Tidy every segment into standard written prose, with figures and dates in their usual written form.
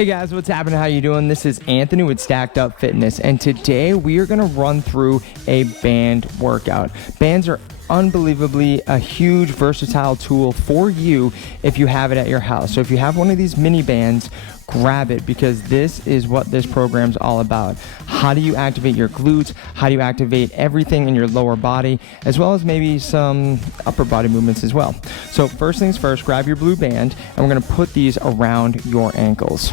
Hey guys, what's happening? How you doing? This is Anthony with Stacked Up Fitness, and today we are going to run through a band workout. Bands are unbelievably a huge versatile tool for you if you have it at your house. So if you have one of these mini bands, grab it, because this is what this program's all about. How do you activate your glutes? How do you activate everything in your lower body, as well as maybe some upper body movements as well. So first things first, grab your blue band, and we're going to put these around your ankles.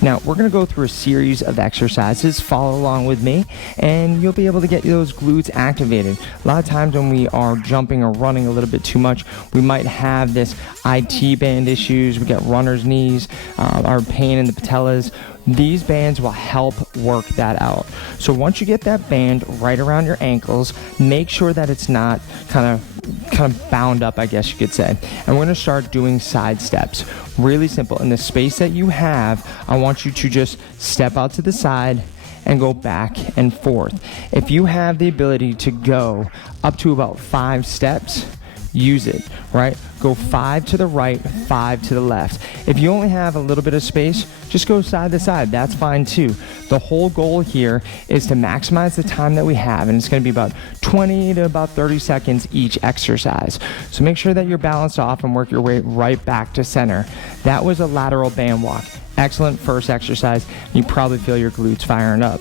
Now, we're going to go through a series of exercises. Follow along with me, and you'll be able to get those glutes activated. A lot of times when we are jumping or running a little bit too much, we might have this IT band issues. We get runner's knees, our pain in the patellas. These bands will help work that out. So once you get that band right around your ankles, make sure that it's not kind of bound up, I guess you could say. And we're going to start doing side steps. Really simple. In the space that you have, I want you to just step out to the side and go back and forth. If you have the ability to go up to about 5 steps, use it, right? Go 5 to the right, 5 to the left. If you only have a little bit of space, just go side to side. That's fine too. The whole goal here is to maximize the time that we have, and it's going to be about 20 to about 30 seconds each exercise. So make sure that you're balanced off and work your way right back to center. That was a lateral band walk. Excellent first exercise. You probably feel your glutes firing up.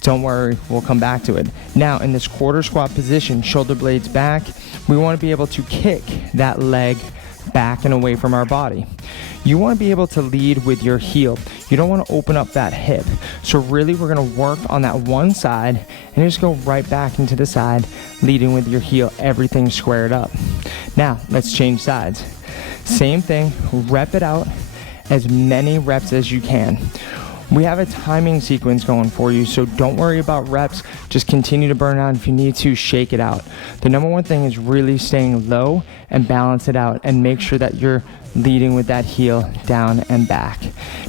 Don't worry, we'll come back to it. Now, in this quarter squat position, shoulder blades back, we want to be able to kick that leg back and away from our body. You want to be able to lead with your heel. You don't want to open up that hip. So really, we're going to work on that one side and just go right back into the side, leading with your heel, everything squared up. Now, let's change sides. Same thing, rep it out as many reps as you can. We have a timing sequence going for you, so don't worry about reps. Just continue to burn out. If you need to, shake it out. The number one thing is really staying low and balance it out, and make sure that you're leading with that heel down and back.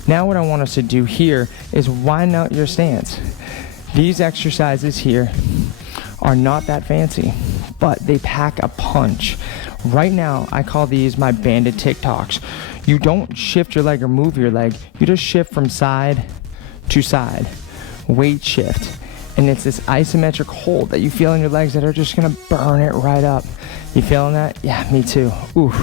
Now what I want us to do here is widen out your stance. These exercises here are not that fancy, but they pack a punch. Right now, I call these my banded TikToks. You don't shift your leg or move your leg. You just shift from side to side. Weight shift. And it's this isometric hold that you feel in your legs that are just gonna burn it right up. You feeling that? Yeah, me too. Ooh,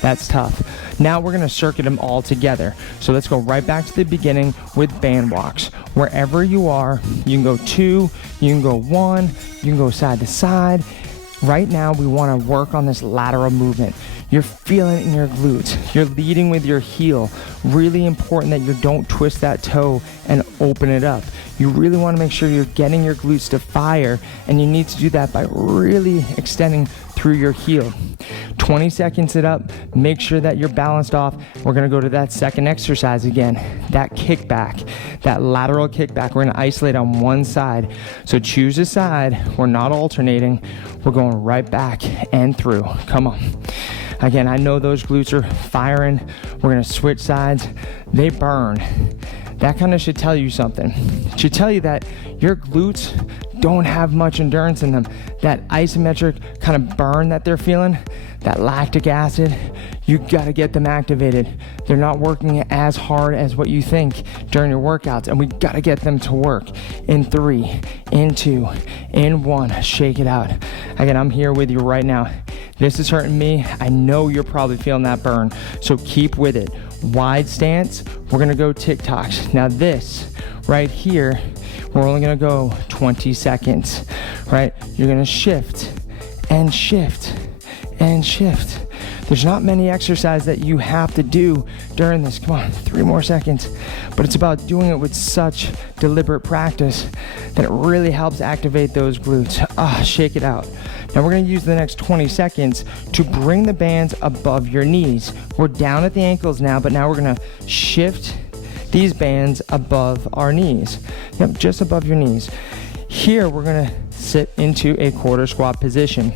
that's tough. Now we're gonna circuit them all together. So let's go right back to the beginning with band walks. Wherever you are, you can go 2, you can go 1, you can go side to side. Right now, we want to work on this lateral movement. You're feeling it in your glutes. You're leading with your heel. Really important that you don't twist that toe and open it up. You really want to make sure you're getting your glutes to fire, and you need to do that by really extending through your heel. 20 seconds it up. Make sure that you're balanced off. We're going to go to that second exercise again. That kickback, that lateral kickback. We're going to isolate on one side. So choose a side. We're not alternating. We're going right back and through. Come on. Again, I know those glutes are firing. We're going to switch sides. They burn. That kind of should tell you something. It should tell you that your glutes don't have much endurance in them. That isometric kind of burn that they're feeling, that lactic acid, you got to get them activated. They're not working as hard as what you think during your workouts, and we got to get them to work. In 3, in 2, in 1, shake it out. Again, I'm here with you right now. This is hurting me. I know you're probably feeling that burn, so keep with it. Wide stance, we're gonna go TikToks. Now this right here, we're only gonna go 20 seconds, right? You're gonna shift and shift and shift. There's not many exercises that you have to do during this. Come on, 3 more seconds. But it's about doing it with such deliberate practice that it really helps activate those glutes. Shake it out. Now we're going to use the next 20 seconds to bring the bands above your knees. We're down at the ankles now, but now we're going to shift these bands above our knees. Yep, just above your knees. Here we're going to sit into a quarter squat position.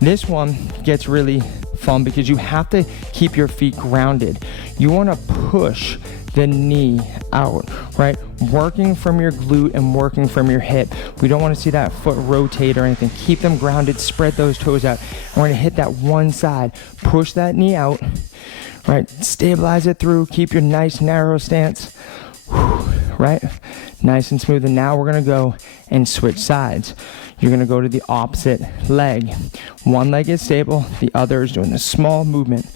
This one gets really fun because you have to keep your feet grounded. You want to push the knee out, right? Working from your glute and working from your hip. We don't want to see that foot rotate or anything. Keep them grounded, spread those toes out. And we're gonna hit that one side. Push that knee out, right? Stabilize it through, keep your nice narrow stance, right? Nice and smooth. And now we're gonna go and switch sides. You're gonna go to the opposite leg. One leg is stable, the other is doing a small movement.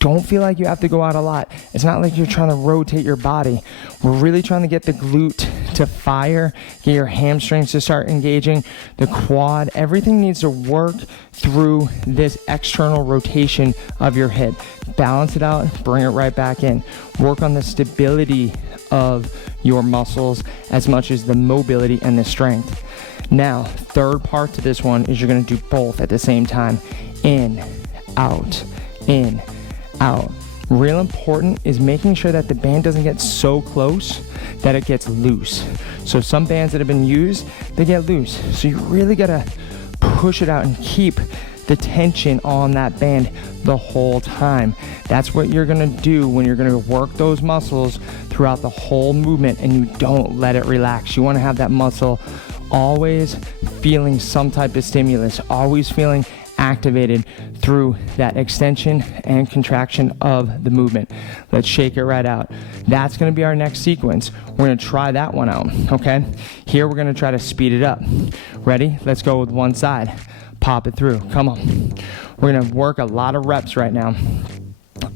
Don't feel like you have to go out a lot. It's not like you're trying to rotate your body. We're really trying to get the glute to fire, get your hamstrings to start engaging, the quad. Everything needs to work through this external rotation of your hip. Balance it out, bring it right back in. Work on the stability of your muscles as much as the mobility and the strength. Now, third part to this one is you're gonna do both at the same time. In, out, in, out. Real important is making sure that the band doesn't get so close that it gets loose. So some bands that have been used, they get loose. So you really gotta push it out and keep the tension on that band the whole time. That's what you're gonna do when you're gonna work those muscles throughout the whole movement, and you don't let it relax. You wanna have that muscle always feeling some type of stimulus, always feeling activated through that extension and contraction of the movement. Let's shake it right out. That's going to be our next sequence. We're going to try that one out, okay? Here we're going to try to speed it up. Ready? Let's go with one side. Pop it through. Come on. We're going to work a lot of reps right now.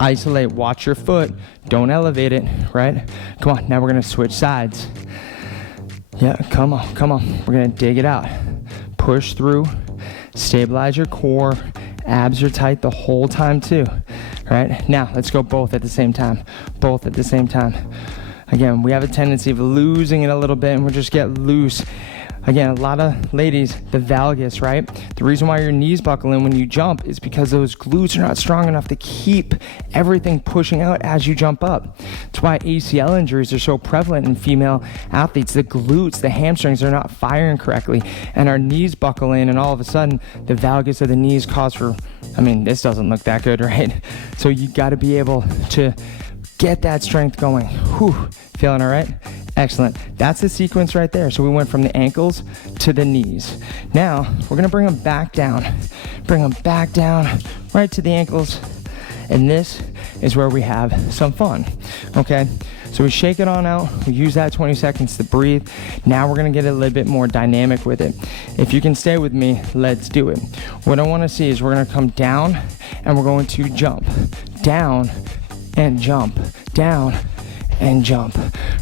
Isolate. Watch your foot. Don't elevate it, right? Come on. Now we're going to switch sides. Yeah, come on, come on. We're going to dig it out. Push through. Stabilize your core. Abs are tight the whole time too. Right? Now, let's go both at the same time. Both at the same time. Again, we have a tendency of losing it a little bit and we'll just get loose. Again, a lot of ladies, the valgus, right? The reason why your knees buckle in when you jump is because those glutes are not strong enough to keep everything pushing out as you jump up. That's why ACL injuries are so prevalent in female athletes. The glutes, the hamstrings are not firing correctly, and our knees buckle in, and all of a sudden, the valgus of the knees cause for, this doesn't look that good, right? So you gotta be able to get that strength going. Whew, feeling all right? Excellent. That's the sequence right there. So we went from the ankles to the knees. Now, we're gonna bring them back down. Bring them back down, right to the ankles. And this is where we have some fun, okay? So we shake it on out. We use that 20 seconds to breathe. Now we're gonna get a little bit more dynamic with it. If you can stay with me, let's do it. What I wanna see is we're gonna come down and we're going to jump. Down and jump. Down and jump,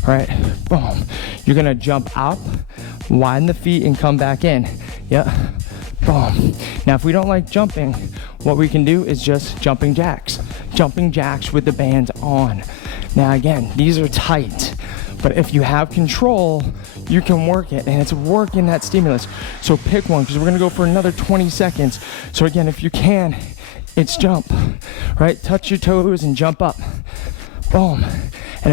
right? Boom. You're gonna jump up, widen the feet, and come back in. Yep. Boom. Now, if we don't like jumping, what we can do is just jumping jacks. Jumping jacks with the bands on. Now, again, these are tight, but if you have control, you can work it, and it's working that stimulus. So pick one, because we're gonna go for another 20 seconds. So again, if you can, it's jump, right? Touch your toes and jump up. Boom. And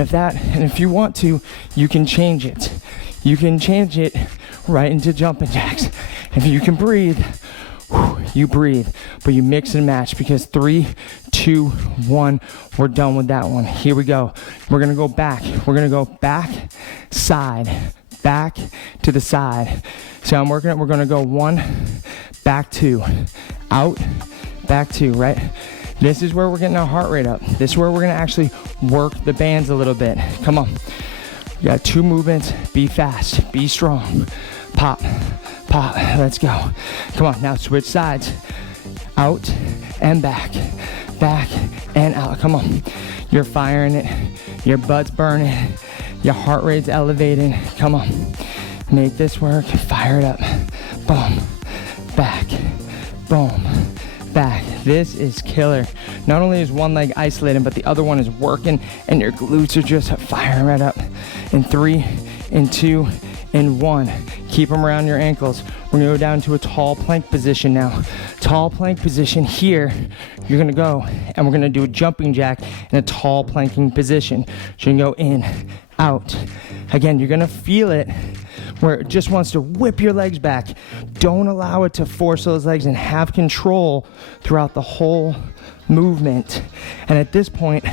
if you want to, you can change it. You can change it right into jumping jacks. If you can breathe, you breathe, but you mix and match, because 3, 2, 1, we're done with that one. Here we go. We're gonna go back. We're gonna go back, side, back to the side. So I'm working it. We're gonna go 1, back 2, out, back 2, right? This is where we're getting our heart rate up. This is where we're gonna actually work the bands a little bit. Come on. You got 2 movements. Be fast, be strong. Pop, pop, let's go. Come on, now switch sides. Out and back, back and out. Come on. You're firing it. Your butt's burning. Your heart rate's elevating. Come on. Make this work. Fire it up. Boom, back, boom, back. This is killer. Not only is one leg isolated, but the other one is working, and your glutes are just firing right up. In 3, in 2, in 1. Keep them around your ankles. We're gonna go down to a tall plank position now. Tall plank position here. You're gonna go, and we're gonna do a jumping jack in a tall planking position. So you can go in, out. Again, you're gonna feel it where it just wants to whip your legs back. Don't allow it to force those legs, and have control throughout the whole movement. And at this point,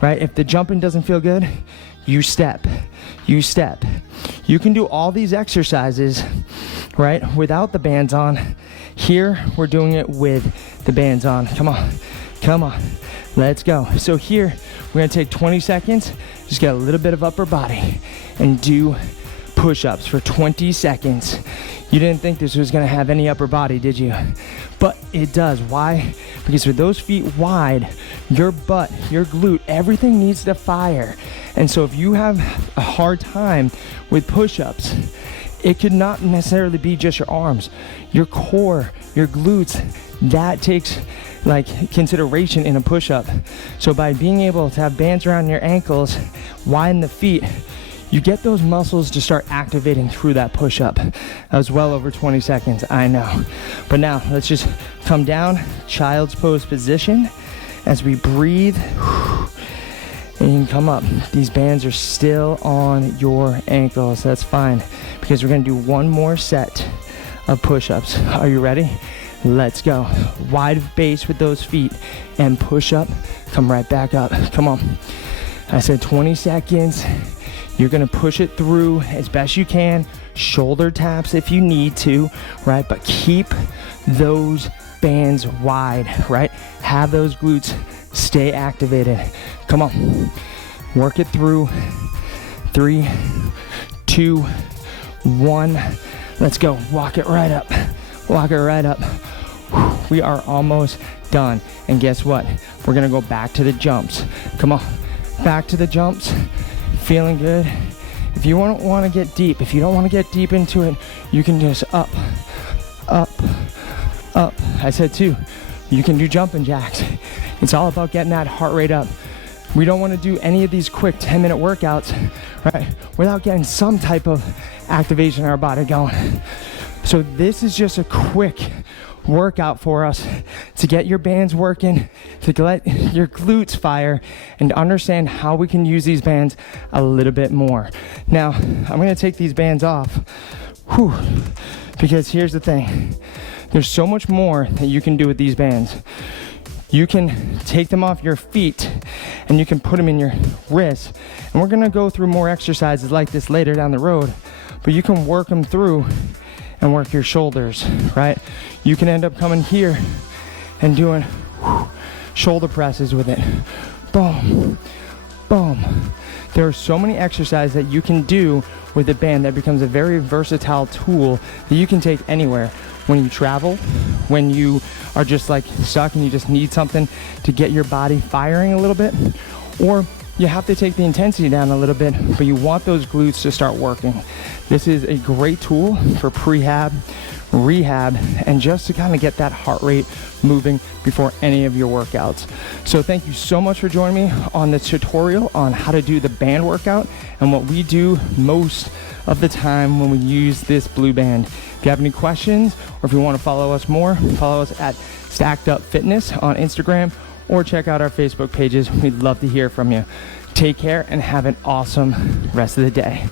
right, if the jumping doesn't feel good, you step, you step. You can do all these exercises, right, without the bands on. Here, we're doing it with the bands on. Come on, come on. Let's go. So here, we're gonna take 20 seconds, just get a little bit of upper body and do push-ups for 20 seconds. You didn't think this was gonna have any upper body, did you? But it does. Why? Because with those feet wide, your butt, your glute, everything needs to fire. And so if you have a hard time with push-ups, it could not necessarily be just your arms, your core, your glutes. That takes like consideration in a push-up. So by being able to have bands around your ankles, widen the feet, you get those muscles to start activating through that push-up. That was well over 20 seconds, I know. But now let's just come down, child's pose position. As we breathe, and you can come up. These bands are still on your ankles. That's fine, because we're gonna do one more set of push-ups. Are you ready? Let's go. Wide base with those feet and push up, come right back up. Come on. I said 20 seconds. You're gonna push it through as best you can. Shoulder taps if you need to, right? But keep those bands wide, right? Have those glutes stay activated. Come on. Work it through. 3, 2, 1. Let's go. Walk it right up. Walk it right up. We are almost done. And guess what? We're gonna go back to the jumps. Come on. Back to the jumps. Feeling good. If you don't want to get deep, if you don't want to get deep into it, you can just up, up, up. I said too, you can do jumping jacks. It's all about getting that heart rate up. We don't want to do any of these quick 10-minute workouts, right, without getting some type of activation in our body going. So this is just a quick workout for us to get your bands working, to let your glutes fire, and understand how we can use these bands a little bit more. Now, I'm gonna take these bands off, because here's the thing. There's so much more that you can do with these bands. You can take them off your feet and you can put them in your wrists. And we're gonna go through more exercises like this later down the road, but you can work them through and work your shoulders, right? You can end up coming here and doing shoulder presses with it. Boom, boom. There are so many exercises that you can do with a band that becomes a very versatile tool that you can take anywhere. When you travel, when you are just like stuck and you just need something to get your body firing a little bit, or you have to take the intensity down a little bit, but you want those glutes to start working. This is a great tool for prehab, rehab, and just to kind of get that heart rate moving before any of your workouts. So thank you so much for joining me on this tutorial on how to do the band workout and what we do most of the time when we use this blue band. If you have any questions, or if you want to follow us more, follow us at Stacked Up Fitness on Instagram, or check out our Facebook pages. We'd love to hear from you. Take care and have an awesome rest of the day.